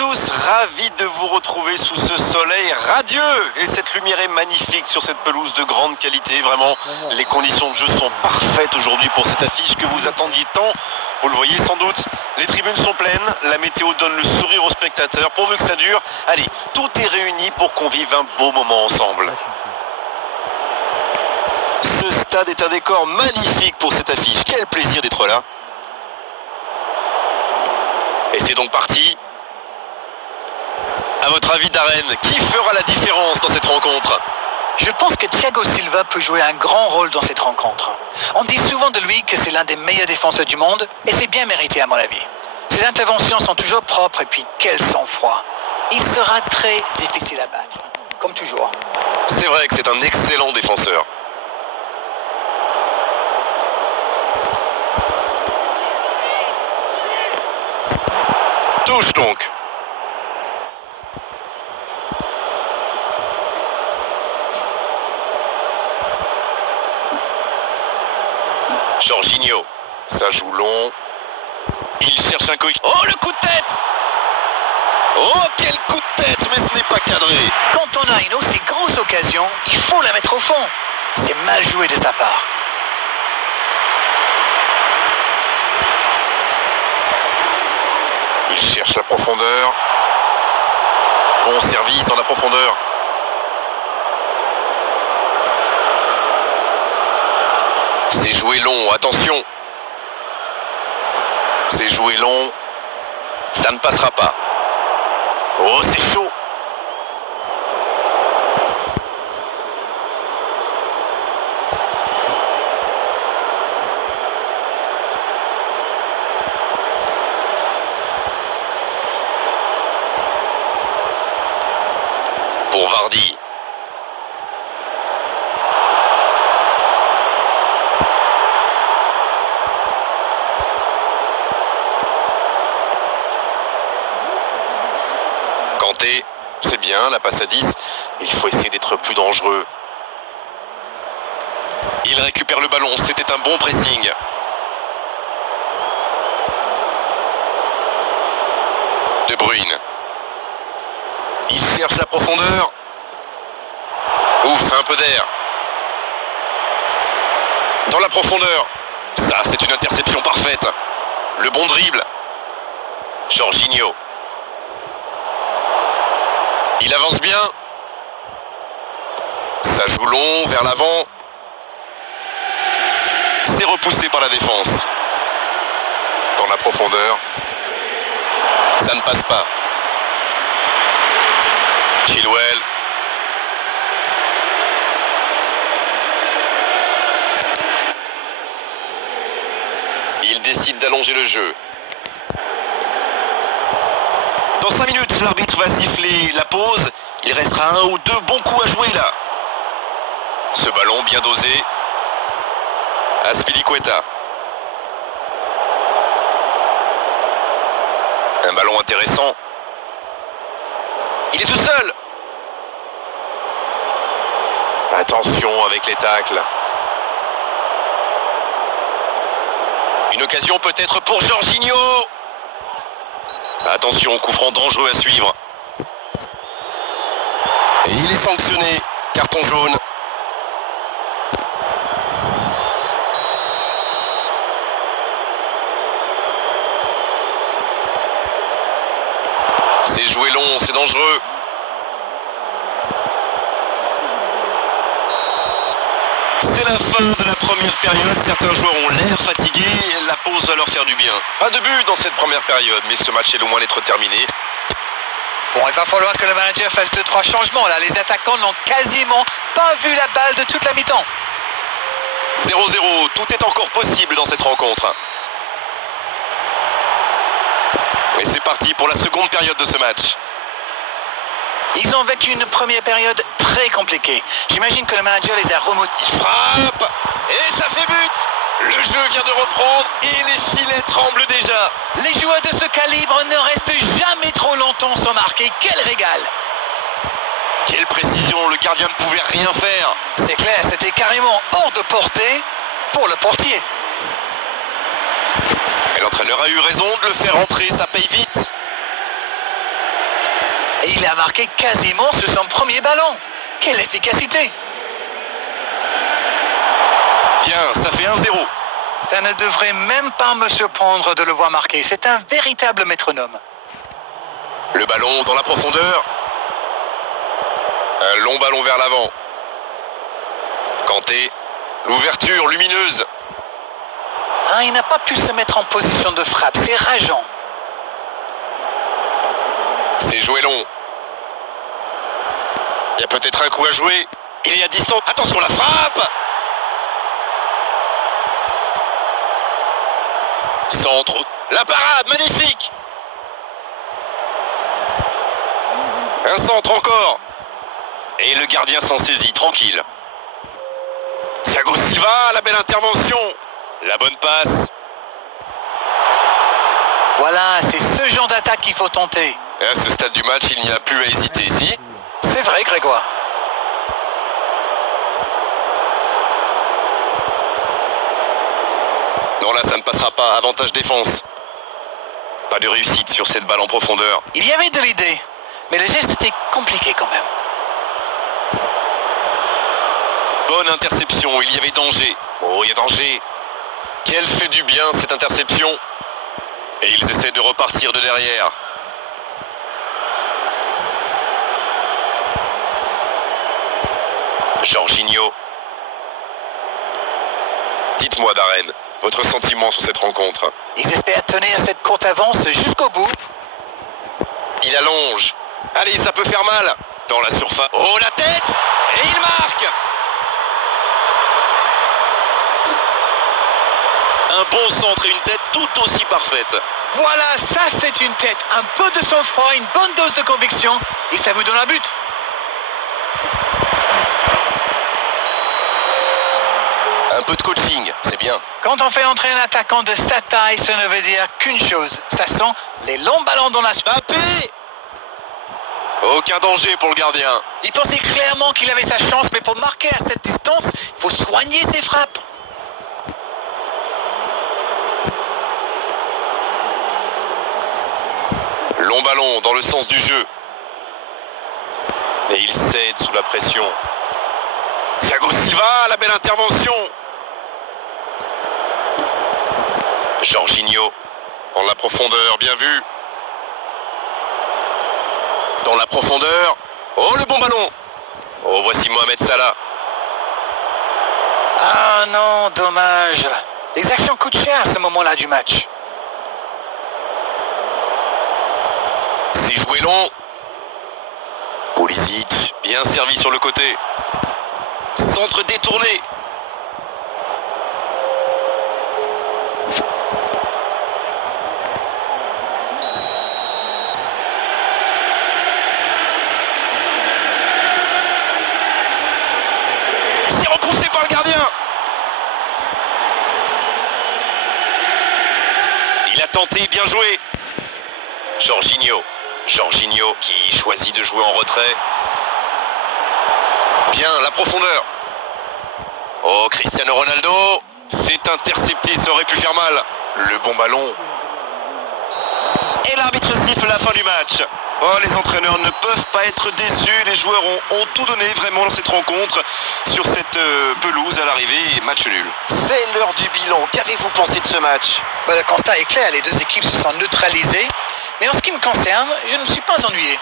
tous, ravi de vous retrouver sous ce soleil radieux. Et cette lumière est magnifique sur cette pelouse de grande qualité. Vraiment, les conditions de jeu sont parfaites aujourd'hui pour cette affiche que vous attendiez tant. Vous le voyez sans doute, les tribunes sont pleines. La météo donne le sourire aux spectateurs. Pourvu que ça dure, allez, tout est réuni pour qu'on vive un beau moment ensemble. Ce stade est un décor magnifique pour cette affiche. Quel plaisir d'être là. Et c'est donc parti. À votre avis, Darren, qui fera la différence dans cette rencontre? Je pense que Thiago Silva peut jouer un grand rôle dans cette rencontre. On dit souvent de lui que c'est l'un des meilleurs défenseurs du monde, et c'est bien mérité à mon avis. Ses interventions sont toujours propres, et puis quel sang-froid. Il sera très difficile à battre, comme toujours. C'est vrai que c'est un excellent défenseur. Touche donc. Jorginho, ça joue long. Il cherche un coéquipier. Oh, le coup de tête! Oh, quel coup de tête, mais ce n'est pas cadré. Quand on a une aussi grosse occasion, il faut la mettre au fond. C'est mal joué de sa part. Il cherche la profondeur. Bon service dans la profondeur. C'est joué long, attention. C'est joué long. Ça ne passera pas. Oh, c'est chaud. Pour Vardy. Kanté, c'est bien, la passe à 10. Il faut essayer d'être plus dangereux. Il récupère le ballon, c'était un bon pressing. De Bruyne. Il cherche la profondeur. Ouf, un peu d'air. Dans la profondeur. Ça, c'est une interception parfaite. Le bon dribble. Jorginho. Il avance bien. Ça joue long, vers l'avant. C'est repoussé par la défense. Dans la profondeur. Ça ne passe pas. Chilwell. Il décide d'allonger le jeu. Dans 5 minutes, l'arbitre va siffler la pause. Il restera un ou deux bons coups à jouer là. Ce ballon bien dosé. Azpilicueta. Un ballon intéressant. Il est tout seul. Attention avec les tacles. Une occasion peut-être pour Jorginho. Attention, coup franc dangereux à suivre. Et il est sanctionné. Carton jaune. C'est joué long, c'est dangereux. C'est la fin de la première période. Certains joueurs ont l'air fatigués. La pause va leur faire du bien. Pas de but dans cette première période, mais ce match est loin d'être terminé. Bon, il va falloir que le manager fasse 2-3 changements. Là, les attaquants n'ont quasiment pas vu la balle de toute la mi-temps. 0-0, tout est encore possible dans cette rencontre. Et c'est parti pour la seconde période de ce match. Ils ont vécu une première période très compliquée. J'imagine que le manager les a remontés. Il frappe et ça fait but. Le jeu vient de reprendre et les filets tremblent déjà. Les joueurs de ce calibre ne restent jamais trop longtemps sans marquer. Quel régal! Quelle précision, le gardien ne pouvait rien faire. C'est clair, c'était carrément hors de portée pour le portier. Et l'entraîneur a eu raison de le faire entrer, ça paye vite. Et il a marqué quasiment sur son premier ballon. Quelle efficacité! Bien, ça fait 1-0. Ça ne devrait même pas me surprendre de le voir marquer. C'est un véritable métronome. Le ballon dans la profondeur. Un long ballon vers l'avant. Kanté. L'ouverture lumineuse. Ah, il n'a pas pu se mettre en position de frappe. C'est rageant. C'est joué long. Il y a peut-être un coup à jouer. Il est à distance. Attention la frappe. Centre. La parade, magnifique. Un centre encore. Et le gardien s'en saisit, tranquille. Thiago Silva, la belle intervention. La bonne passe. Voilà, c'est ce genre d'attaque qu'il faut tenter. Et à ce stade du match, il n'y a plus à hésiter ici. C'est vrai, Grégoire. Non, là, ça ne passera pas. Avantage défense. Pas de réussite sur cette balle en profondeur. Il y avait de l'idée, mais le geste était compliqué quand même. Bonne interception, il y avait danger. Oh, il y a danger. Quelle fait du bien cette interception. Et ils essaient de repartir de derrière. Jorginho. Dites-moi, Darren, votre sentiment sur cette rencontre. Ils espèrent tenir cette courte avance jusqu'au bout. Il allonge. Allez, ça peut faire mal. Dans la surface. Oh, la tête. Et il marque. Un bon centre et une tête tout aussi parfaite. Voilà, ça c'est une tête. Un peu de sang-froid, une bonne dose de conviction. Et ça vous donne un but. Un peu de coaching, c'est bien. Quand on fait entrer un attaquant de sa taille, ça ne veut dire qu'une chose. Ça sent les longs ballons dans la... Mbappé. Aucun danger pour le gardien. Il pensait clairement qu'il avait sa chance, mais pour marquer à cette distance, il faut soigner ses frappes. Long ballon dans le sens du jeu. Et il cède sous la pression. Thiago Silva, la belle intervention. Jorginho, dans la profondeur, bien vu. Dans la profondeur. Oh, le bon ballon. Oh, voici Mohamed Salah. Ah non, dommage. Les actions coûtent cher à ce moment-là du match. C'est joué long. Pulisic, bien servi sur le côté. Centre détourné. C'est repoussé par le gardien. Il a tenté, bien joué. Jorginho qui choisit de jouer en retrait. Bien, la profondeur. Oh, Cristiano Ronaldo. C'est intercepté, ça aurait pu faire mal. Le bon ballon. Et l'arbitre siffle la fin du match. Oh, les entraîneurs ne peuvent pas être déçus. Les joueurs ont tout donné vraiment dans cette rencontre. Sur cette pelouse à l'arrivée, match nul. C'est l'heure du bilan. Qu'avez-vous pensé de ce match? Le constat est clair, les deux équipes se sont neutralisées. Mais en ce qui me concerne, je ne me suis pas ennuyé.